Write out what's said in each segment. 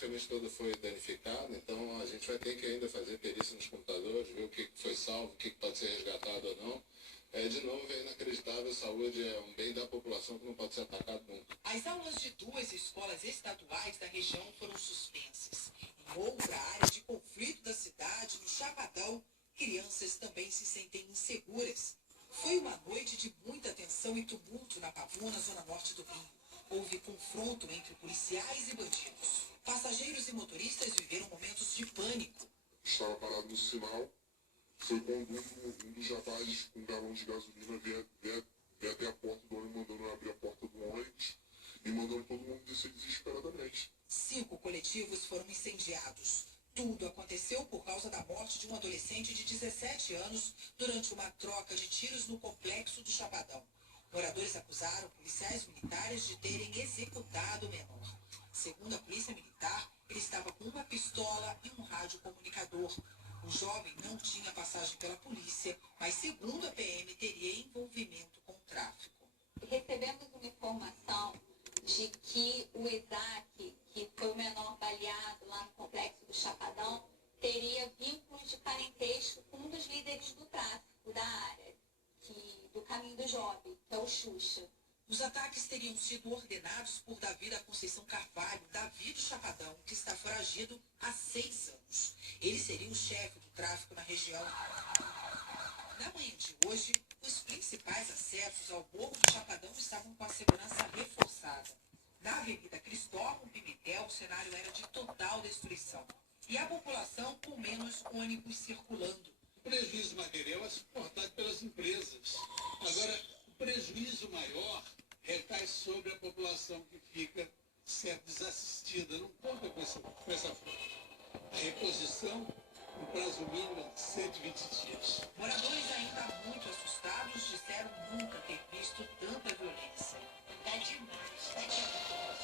praticamente toda foi danificada, então a gente vai ter que ainda fazer perícia nos computadores, ver o que foi salvo, o que pode ser resgatado ou não. De novo, é inacreditável, a saúde é um bem da população que não pode ser atacado nunca. As aulas de 2 escolas estaduais da região foram suspensas. Em outra área de conflito da cidade, no Chapadão, crianças também se sentem inseguras. Foi uma noite de muita tensão e tumulto na Pavuna, zona norte do Rio. Houve confronto entre policiais e bandidos. Passageiros e motoristas viveram momentos de pânico. Estava parado no sinal, foi quando um dos rapazes com um galão de gasolina veio até a porta do ônibus, mandando eu abrir a porta do ônibus e mandando todo mundo descer desesperadamente. 5 coletivos foram incendiados. Tudo aconteceu por causa da morte de um adolescente de 17 anos durante uma troca de tiros no complexo do Chapadão. Moradores acusaram policiais militares de terem executado o menor. Segundo a polícia militar, ele estava com uma pistola e um radiocomunicador. O jovem não tinha passagem pela polícia, mas segundo a PM teria envolvimento com o tráfico. Recebemos uma informação de que o Isaac, que foi o menor baleado lá no complexo do Chapadão, teria vínculos de parentesco com um dos líderes do tráfico da área, do Caminho do Jovem, que é o Xuxa. Os ataques teriam sido ordenados por Davi da Conceição Carvalho, Davi do Chapadão, que está foragido há 6 anos. Ele seria o chefe do tráfico na região. Na manhã de hoje, os principais acessos ao Morro do Chapadão estavam com a segurança reforçada. Na Avenida Cristóvão Pimentel, o cenário era de total destruição. E a população com menos ônibus circulando. O prejuízo material é suportado pelas empresas. Agora, o prejuízo maior recai sobre a população que fica sendo desassistida. Não conta com essa forma. A reposição, no prazo mínimo de 120 dias. Moradores ainda muito assustados disseram nunca ter visto tanta violência. Tá demais, tá demais.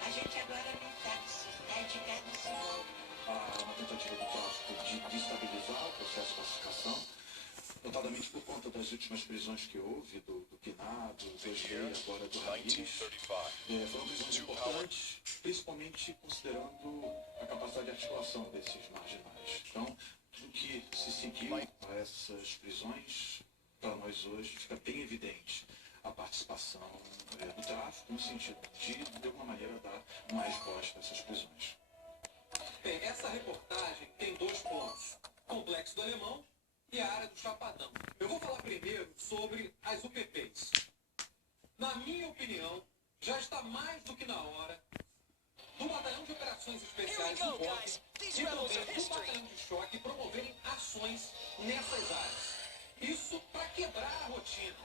A gente agora não sabe se está de cada sinal. Uma tentativa do tráfico de destabilizar o processo de classificação, notadamente por conta das últimas prisões que houve, do Quiná, do Vergei, agora do Ramírez. Foram prisões importantes, principalmente considerando a capacidade de articulação desses marginais. Então, tudo que se seguiu a essas prisões, para nós hoje, fica bem evidente a participação do tráfico, no sentido de alguma maneira, dar uma resposta a essas prisões. Bem, essa reportagem tem 2 pontos: Complexo do Alemão e a área do Chapadão. Eu vou falar primeiro sobre as UPPs. Na minha opinião, já está mais do que na hora do Batalhão de Operações Especiais do BOP e também do Batalhão de Choque promoverem ações nessas áreas. Isso para quebrar a rotina.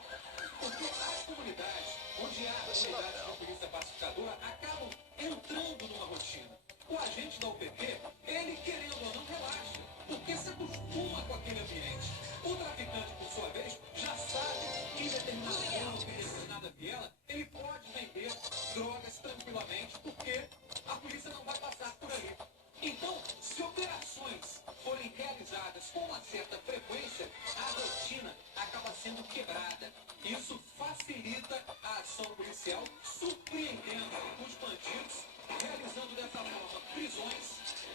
Porque as comunidades, onde há unidades de polícia pacificadora, acabam entrando numa rotina. O agente da UPP, ele querendo ou não, relaxa, porque se acostuma com aquele ambiente. O traficante, por sua vez, já sabe que em determinada viela, ele pode vender drogas tranquilamente, porque a polícia não vai passar por ali. Então, se operações forem realizadas com uma certa frequência, a rotina acaba sendo quebrada. Isso facilita a ação policial, surpreendendo os bandidos, realizando dessa forma prisões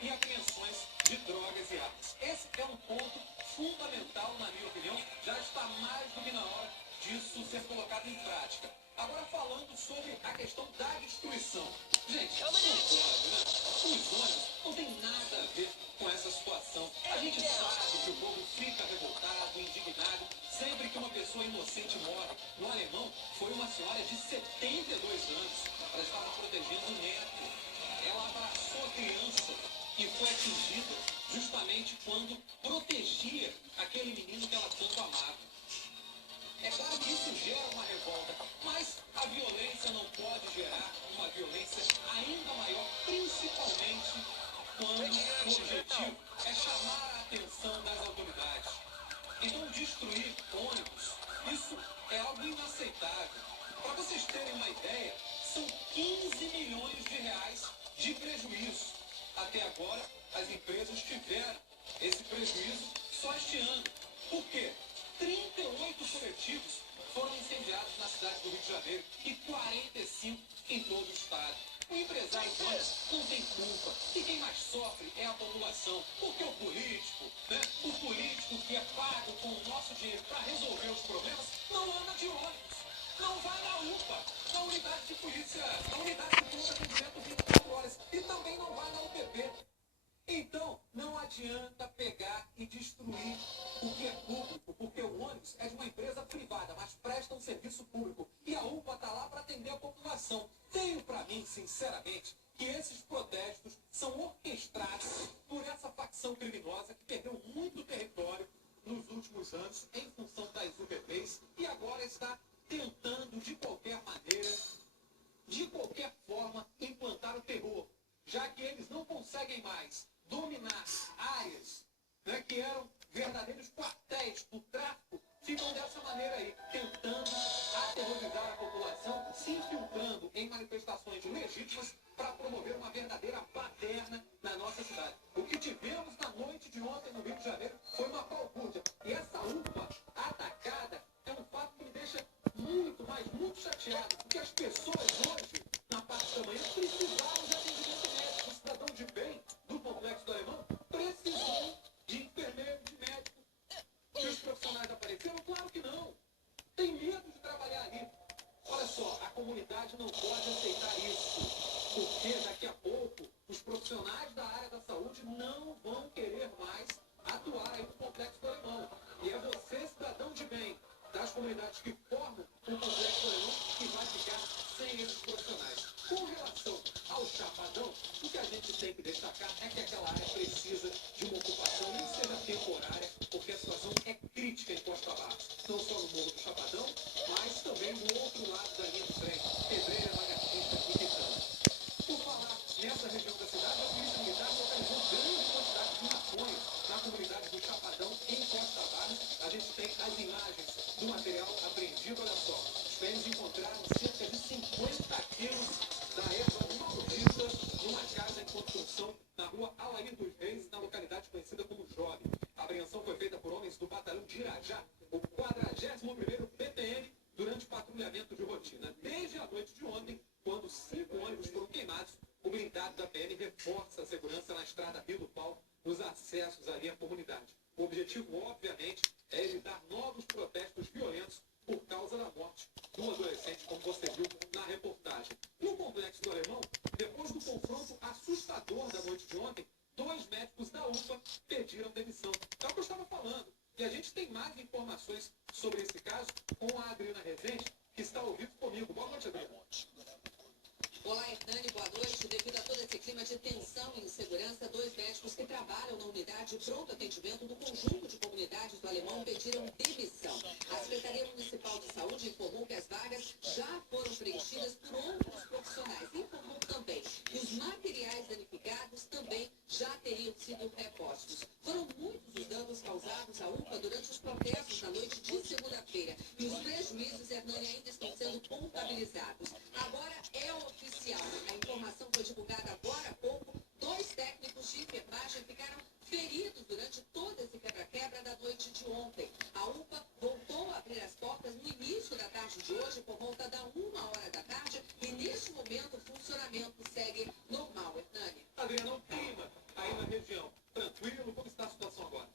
e apreensões de drogas e armas. Esse é um ponto fundamental, na minha opinião. Já está mais do que na hora disso ser colocado em prática. Agora, falando sobre a questão da destruição. Gente, não pode, né? Os ônibus não tem nada a ver com essa situação. A gente sabe que o povo fica revoltado, indignado, sempre que uma pessoa inocente morre. No Alemão, foi uma senhora de 72 anos. Ela estava protegendo o neto. Ela abraçou a criança e foi atingida justamente quando protegia aquele menino que ela tanto amava. É claro que isso gera uma revolta, mas a violência não pode gerar uma violência ainda maior, principalmente quando o objetivo é chamar a atenção das autoridades. Então, destruir ônibus, isso é algo inaceitável. Para vocês terem uma ideia, são 15 milhões de reais de prejuízo. Até agora, as empresas tiveram esse prejuízo só este ano. Por quê? 38 coletivos foram incendiados na cidade do Rio de Janeiro e 45 em todo o estado. O empresário não tem culpa. E quem mais sofre é a população. Porque o político, né? O político que é pago com o nosso dinheiro para resolver os problemas, não anda de ônibus. Não vai na UPA, na unidade de polícia, na unidade de pronto atendimento 24 horas. E também não vai na UPP. Então, não adianta pegar e destruir o que é público, porque o ônibus é de uma empresa privada, mas presta um serviço público. E a UPA está lá para atender a população. Tenho para mim, sinceramente, que esses protestos são orquestrados por essa facção criminosa que perdeu muito território nos últimos anos em função das UPPs e agora está tentando, de qualquer maneira, de qualquer forma, implantar o terror, já que eles não conseguem mais dominar áreas, né, que eram verdadeiros quartéis do tráfico, ficam dessa maneira aí, tentando aterrorizar a população, se infiltrando em manifestações legítimas para promover uma verdadeira baderna na nossa cidade. O que tivemos na noite de ontem no Rio de Janeiro foi uma balbúrdia. E essa UPA atacada é um fato que me deixa muito, mas muito chateado, porque as pessoas hoje, na parte da manhã, precisavam de atendimento médico. O cidadão de bem do Complexo do Alemão precisou de enfermeiro, de médico. E os profissionais apareceram? Claro que não. Tem medo de trabalhar ali. Olha só, a comunidade não pode aceitar isso, porque daqui a pouco os profissionais da área da saúde não vão querer mais atuar aí no Complexo do Alemão. E é você, cidadão de bem, das comunidades que formam o Complexo do Alemão, que vai ficar sem esses profissionais. Com relação ao Chapadão, o que a gente tem que destacar é que aquela área precisa de uma ocupação, nem que seja temporária, porque a situação é crítica em Costa Barra. Não só no Morro do Chapadão, mas também do outro lado da linha do trem, Pedreira, Lagartixa e Quitanda. Por falar nessa região da cidade, a Polícia Militar localizou grande quantidade de maconha na comunidade do Chapadão, em Costa Barra. A gente tem as imagens do material apreendido, olha só. Os PMs encontraram cerca de 50 quilos da erva maldita numa casa em construção na rua Alair dos Reis, na localidade conhecida como Jogue. A apreensão foi feita por homens do batalhão de Irajá, o 41º PPM, durante patrulhamento de rotina. Desde a noite de ontem, quando 5 ônibus foram queimados, o blindado da PM reforça a segurança na estrada Rio do Pau, nos acessos ali à comunidade. O objetivo, obviamente, é evitar novos protestos violentos por causa da morte do adolescente, como você viu na reportagem. No Complexo do Alemão, depois do confronto assustador da noite de ontem, 2 médicos da UPA pediram demissão. É o que eu estava falando. E a gente tem mais informações sobre esse caso com a Adriana Rezende, que está ao vivo comigo. Boa noite, Adriana. Olá, Hernani, boa noite. Devido a todo esse clima de tensão e insegurança, 2 médicos que trabalham na unidade de pronto atendimento do conjunto de comunidades do Alemão pediram demissão. A Secretaria Municipal de Saúde informou que as vagas já foram preenchidas por outros profissionais. Informou também que os materiais danificados também já teriam sido repostos. Foram muitos os danos causados à UPA durante os protestos na noite de segunda-feira. E os prejuízos, Hernani, ainda estão sendo contabilizados. Agora é oficial. A informação foi divulgada agora há pouco. 2 técnicos de enfermagem ficaram feridos durante todo esse quebra-quebra da noite de ontem. A UPA voltou a abrir as portas no início da tarde de hoje, por volta da 1h da tarde, e neste momento o funcionamento segue normal, Hernani. Adriana, o clima aí na região, tranquilo? Como está a situação agora?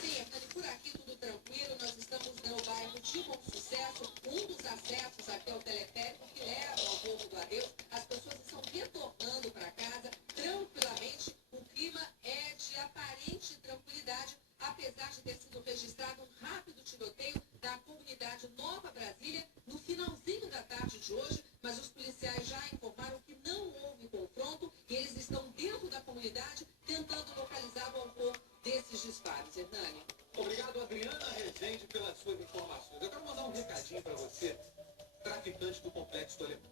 Sim, Hernani, por aqui tudo tranquilo. Nós estamos no bairro de Bom Sucesso, um dos acessos aqui ao teleférico que leva ao Morro do Adeus. As pessoas estão retornando para casa tranquilamente. O clima é de aparente tranquilidade, apesar de ter sido registrado um rápido tiroteio da comunidade Nova Brasília no finalzinho da tarde de hoje, mas os policiais já informaram que não houve confronto e eles estão dentro da comunidade tentando localizar o autor desses disparos. Hernani. Obrigado, Adriana Rezende, pelas suas informações. Eu quero mandar um recadinho para você, traficante do Complexo do Alemão.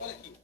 Olha aqui,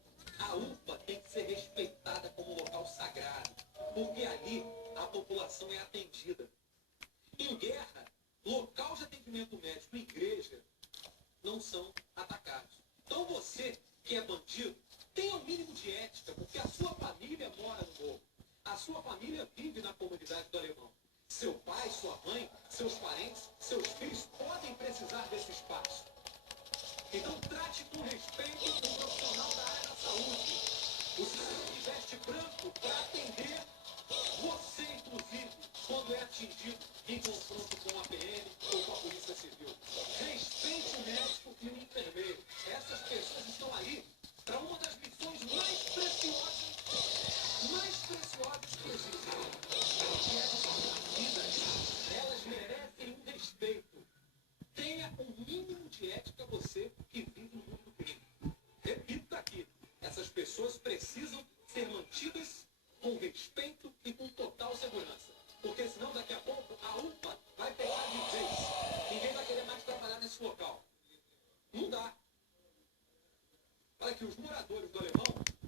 cometido em confronto com a PM ou com a Polícia Civil. Respeite o médico e o enfermeiro. Essas pessoas estão ali para uma das missões mais preciosas que existem, que é de salvar vidas. Elas merecem um respeito. Tenha um mínimo de ética você que vive no mundo do crime. Repito aqui, essas pessoas precisam ser mantidas com respeito e com total segurança. Porque senão daqui a pouco a UPA vai pegar de vez. Ninguém vai querer mais trabalhar nesse local. Não dá. Olha que os moradores do Alemão,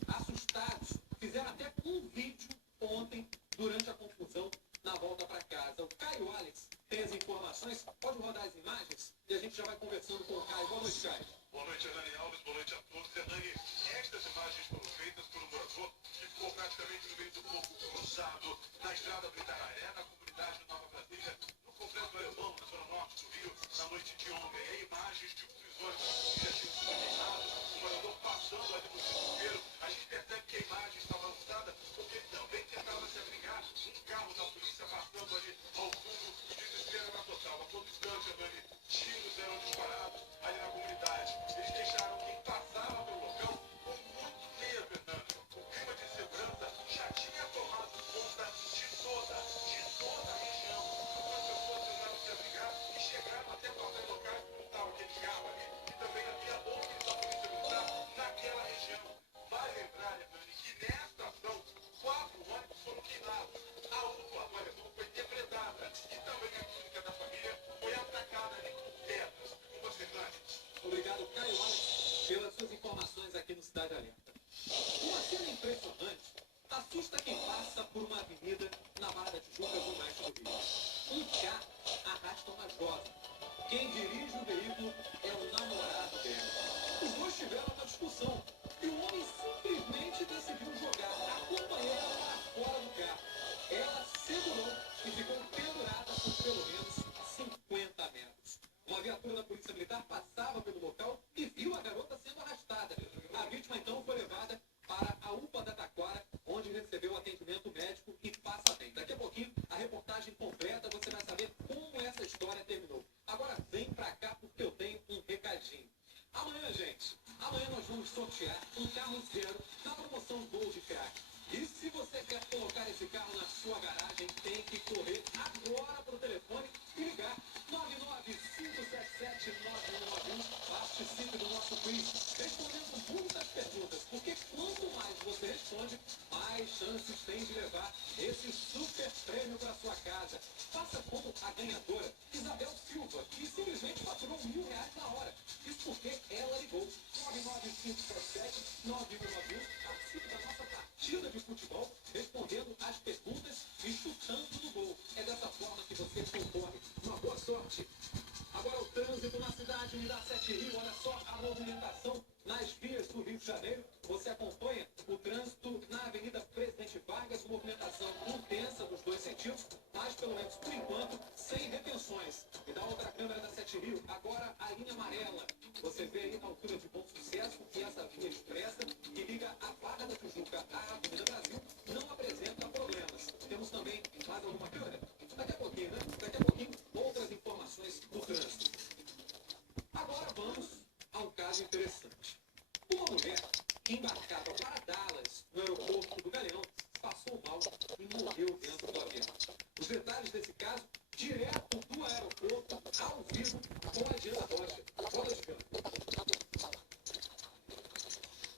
assustados, fizeram até um vídeo ontem durante a confusão na volta para casa. O Caio Alex tem as informações, pode rodar as imagens e a gente já vai conversando com o Caio. Boa noite, Caio. Boa noite, Hernani Alves, boa noite a todos. Hernani, estas imagens foram feitas por um morador que ficou praticamente no meio do fogo cruzado na estrada do Itararé, na comunidade de Nova Brasília, no complexo do Alemão, na zona norte do Rio, na noite de ontem. É imagens de visões que já tinham sido queimados, o morador passando ali no desespero. A gente percebe que a imagem estava lançada porque ele também tentava se abrigar. Um carro da polícia passando ali ao fundo, o desespero era total. A todo instante, Hernani, tiros eram disparados ali na comunidade. Eles deixaram quem passava pelo local com muito medo, Hernani. O clima de segurança já tinha tomado conta de toda a região. As pessoas tentaram se abrigar e chegaram até passar em locais que não estava aquele carro ali. E também havia homens da polícia militar naquela região. Vale lembrar, Hernani, que nesta ação, 4 ônibus foram queimados. A UPA do Alemão foi depredada e também a clínica da família foi atacada ali com pedras. Com você, Hernani. Obrigado, Caio Alex, pelas suas informações aqui no Cidade Alerta. Uma cena impressionante assusta quem passa por uma avenida na Barra da Tijuca, zona oeste do Rio. Um carro arrasta uma jovem. Quem dirige o veículo é o namorado dela. Os dois tiveram uma discussão e o homem simplesmente decidiu jogar a companheira para fora do carro. Ela segurou e ficou pendurada por pelo menos 50 metros. Uma viatura da Polícia Militar passava pelo local e viu a garota sendo arrastada. A vítima então foi levada para a UPA da Taquara, onde recebeu atendimento médico e passa bem. Daqui a pouquinho, a reportagem completa, você vai saber como essa história terminou. Agora vem pra cá porque eu tenho um recadinho. Amanhã, gente, amanhã nós vamos sortear um carro zero na promoção Gol de Crack. E se você quer colocar esse carro na sua garagem, tem que correr agora pro telefone e ligar 995779191. Participe do nosso quiz, respondendo muitas perguntas, porque quanto mais você responde, mais chances tem de levar esse super prêmio para sua casa. Faça como a ganhadora Isabel Silva, que simplesmente faturou R$1.000 na hora. Isso porque ela ligou 995779191. Participe da nossa partida de futebol, respondendo as perguntas e chutando no gol. É dessa forma que você concorre. Uma boa sorte. Agora o trânsito na cidade Mirasete Rio. Olha só a movimentação nas vias do Rio de Janeiro. Você acompanha o trânsito na Avenida Presidente Vargas, movimentação intensa dos dois sentidos, mas pelo menos por enquanto sem retenções. E da outra câmera da Sete Rio, agora a linha amarela. Você vê aí na altura de Bom Sucesso que essa via expressa que liga a Barra da Tijuca à Avenida Brasil não apresenta problemas. Temos também mais alguma câmera? Daqui a pouquinho, né? Daqui a pouquinho, outras informações do trânsito. Agora vamos a um caso interessante. Uma mulher que embarcava para Dallas, no aeroporto do Galeão, passou mal e morreu dentro do avião. Os detalhes desse caso, direto do aeroporto, ao vivo, com a Diana Rocha. Boa noite, Diana.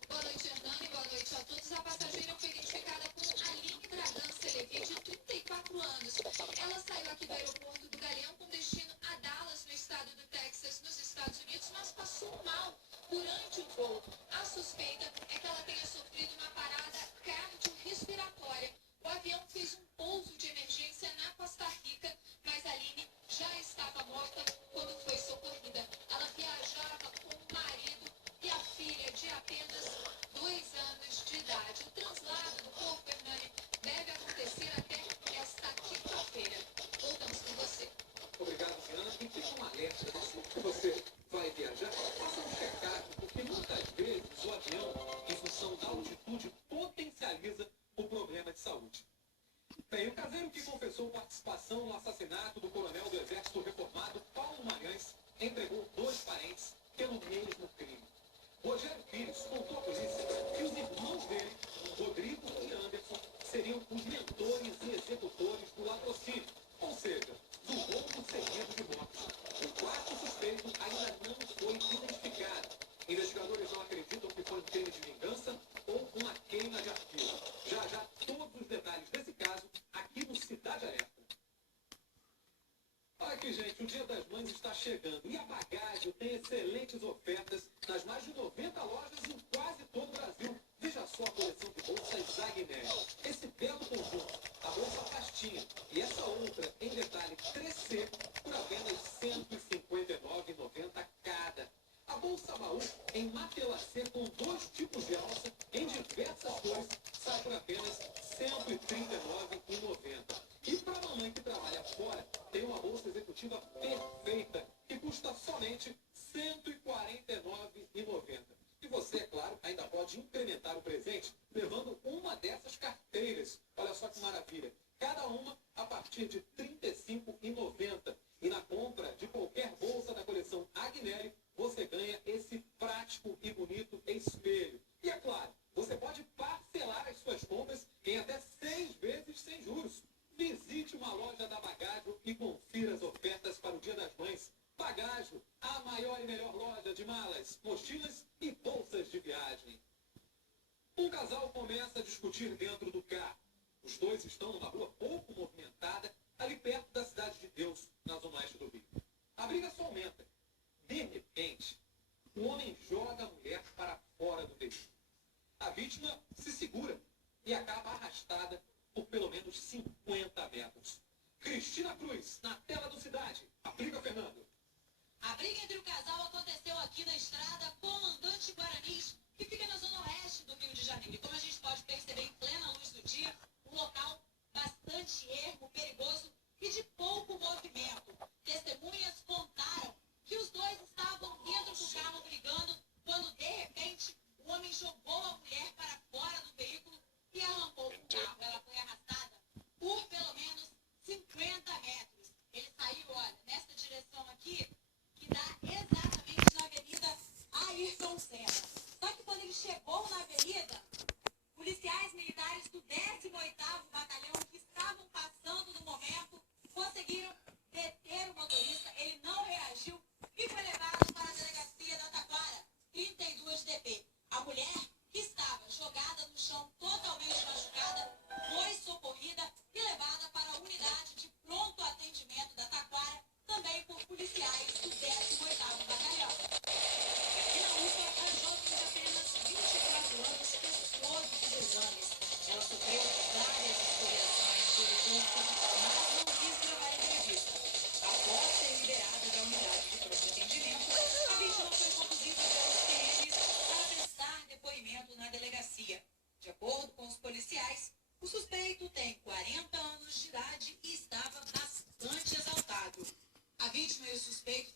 Boa noite, Hernani. Boa noite a todos. A passageira foi identificada como Aline Bragança Levi, de 34 anos. Ela saiu aqui do aeroporto do Galeão com destino a Dallas, no estado do Texas, nos Estados Unidos, mas passou mal durante o voo. A suspeita é que ela tenha sofrido uma parada cardiorrespiratória. O avião fez um pouso de emergência na Costa Rica, mas a Aline já estava morta quando foi socorrida. Ela viajava com o marido e a filha de apenas 2 anos de idade. O translado do corpo, Hernani, deve acontecer até esta quinta-feira. Voltamos com você. Obrigado, Diana. E fica um alerta. Sempre que você vai viajar, faça um check-up, porque muitas vezes o avião, em função da altitude, potencializa o problema de saúde. Bem, o caseiro que confessou participação investigação no assassinato do coronel do Exército Reformado Paulo Magalhães entregou 2 parentes pelo mesmo crime. Rogério Pires contou à polícia que os irmãos dele, Rodrigo e Anderson, seriam os mentores e executores do latrocínio, ou seja, do roubo seguido de morte. O quarto suspeito ainda não foi identificado. Investigadores não acreditam que foi um crime de vingança ou uma queima de arquivo. Já já, todos os detalhes desse caso aqui no Cidade Alerta. Olha aqui, gente, o Dia das Mães está chegando e a Bagagem tem excelentes ofertas nas mais de 90 lojas em quase todo o Brasil. Veja só a coleção de bolsas Agnelli. Esse belo conjunto, a bolsa pastinha e essa outra em detalhe 3C por apenas R$ 159,90 cada. A bolsa baú em matelacê com 2 tipos de alça em diversas cores sai por apenas R$ 139,90. E para a mamãe que trabalha fora, tem uma bolsa executiva perfeita que custa somente R$ 149,90. E você, é claro, ainda pode incrementar o presente levando uma dessas carteiras. Olha só que maravilha. Cada uma a partir de R$ 35,90. E na compra de qualquer bolsa da coleção Agnelli, você ganha esse prático e bonito espelho. E é claro, você pode parcelar as suas compras em até 6 vezes sem juros. Visite uma loja da Bagagem e confira as ofertas para o Dia das Mães. Bagagem, a maior e melhor loja de malas, mochilas e bolsas de viagem. Um casal começa a discutir dentro do carro. Os dois estão numa rua pouco movimentada, ali perto da Cidade de Deus, na zona oeste do Rio. A briga só aumenta. De repente, o homem joga a mulher para fora do veículo. A vítima se segura e acaba arrastada por pelo menos 50 metros. Cristina Cruz, na tela do Cidade. Aplica, Fernando. A briga entre o casal aconteceu aqui na estrada Comandante Guaranis, que fica na zona oeste do Rio de Janeiro. E como a gente pode perceber em plena luz do dia, um local bastante ermo, perigoso e de pouco movimento. Testemunhas contaram que os dois estavam dentro do carro brigando quando, de repente, o homem jogou a mulher para fora do veículo e arrancou o carro. Ela foi arrastada por pelo menos 50 metros. Ele saiu, olha, nessa direção aqui, que dá exatamente na Avenida Ayrton Senna. Só que quando ele chegou na avenida, policiais militares do 18º Batalhão que estavam passando no momento conseguiram deter o motorista. Ele não reagiu e foi levado para a delegacia da Taquara, 32 DP. A mulher, que estava jogada no chão, totalmente machucada, foi socorrida e levada para a unidade de pronto atendimento da Taquara, também por policiais do 18º Batalhão. E na UPA, a jovem de apenas 24 anos fez todos os exames. Ela sofreu várias escoriações pelo corpo, mas não quis gravar a entrevista. Após ser liberada da unidade de pronto atendimento, a vítima foi conduzida pelos PMs para prestar depoimento na delegacia. De acordo com os policiais, o suspeito tem 40 anos de idade e estava bastante exaltado. A vítima e o suspeito